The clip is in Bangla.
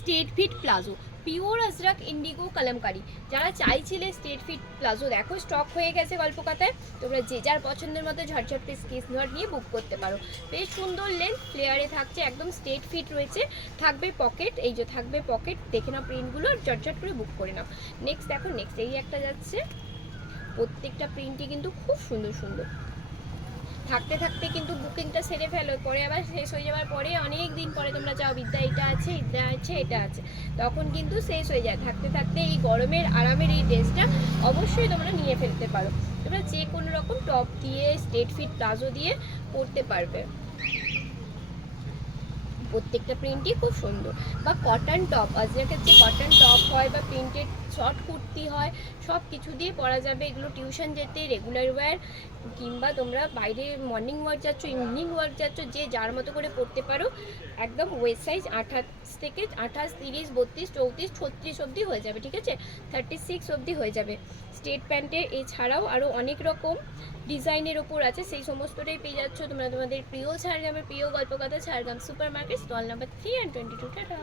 Straight fit palazzo, pure Ajrakh indigo Kalamkari. যারা চাইছিলে স্ট্রেট ফিট প্লাজো, দেখো স্টক হয়ে গেছে গল্পকথায়। তোমরা যে যার পছন্দের মতো ঝটঝট করে স্ক্রিনশট নিয়ে বুক করতে পারো। বেশ সুন্দর লেন্থ, ফ্লেয়ারে থাকছে, একদম স্ট্রেট ফিট রয়েছে, থাকবে পকেট, এই যে থাকবে পকেট, দেখে নাও প্রিন্টগুলো, ঝটঝট করে বুক করে নাও। নেক্সট দেখো, নেক্সট এই একটা যাচ্ছে, প্রত্যেকটা প্রিন্টই কিন্তু খুব সুন্দর সুন্দর। থাকতে থাকতে কিন্তু বুকিংটা সেরে ফেলো, পরে আবার শেষ হয়ে যাওয়ার পরে অনেক দিন পরে তোমরা চাও বিদ্যা এটা আছে, এটা আছে, এটা আছে, তখন কিন্তু শেষ হয়ে যায়। থাকতে থাকতে এই গরমের আরামের এই ড্রেসটা অবশ্যই তোমরা নিয়ে ফেলতে পারো। তোমরা যে কোনো রকম টপ দিয়ে, স্ট্রেট ফিট প্লাজো দিয়ে পরতে পারবে। প্রত্যেকটা প্রিন্টই খুব সুন্দর। বা কটন টপ, আজকের যে কটন টপ হয় বা প্রিন্টেড শর্ট কুর্তি হয়, সব কিছু দিয়ে পরা যাবে। এগুলো টিউশন যেতে, রেগুলার ওয়্যার, কিংবা তোমরা বাইরে মর্নিং ওয়ার্ক যাচ্ছ, ইভিনিং ওয়ার্ক যাচ্ছ, যে যার মতো করে পরতে পারো। একদম ওয়েস্ট সাইজ 28 থেকে 28, 30, 32, 34, 36 অবধি হয়ে যাবে, ঠিক আছে, 36 অবধি হয়ে যাবে। স্ট্রেট প্যান্টের এছাড়াও আরও অনেক রকম ডিজাইনের ওপর আছে, সেই সমস্তটাই পেয়ে যাচ্ছ তোমরা তোমাদের প্রিয় ঝাড়গ্রামের প্রিয় গল্পকথা Jhargram supermarket, stall number 3 and 22। Tata.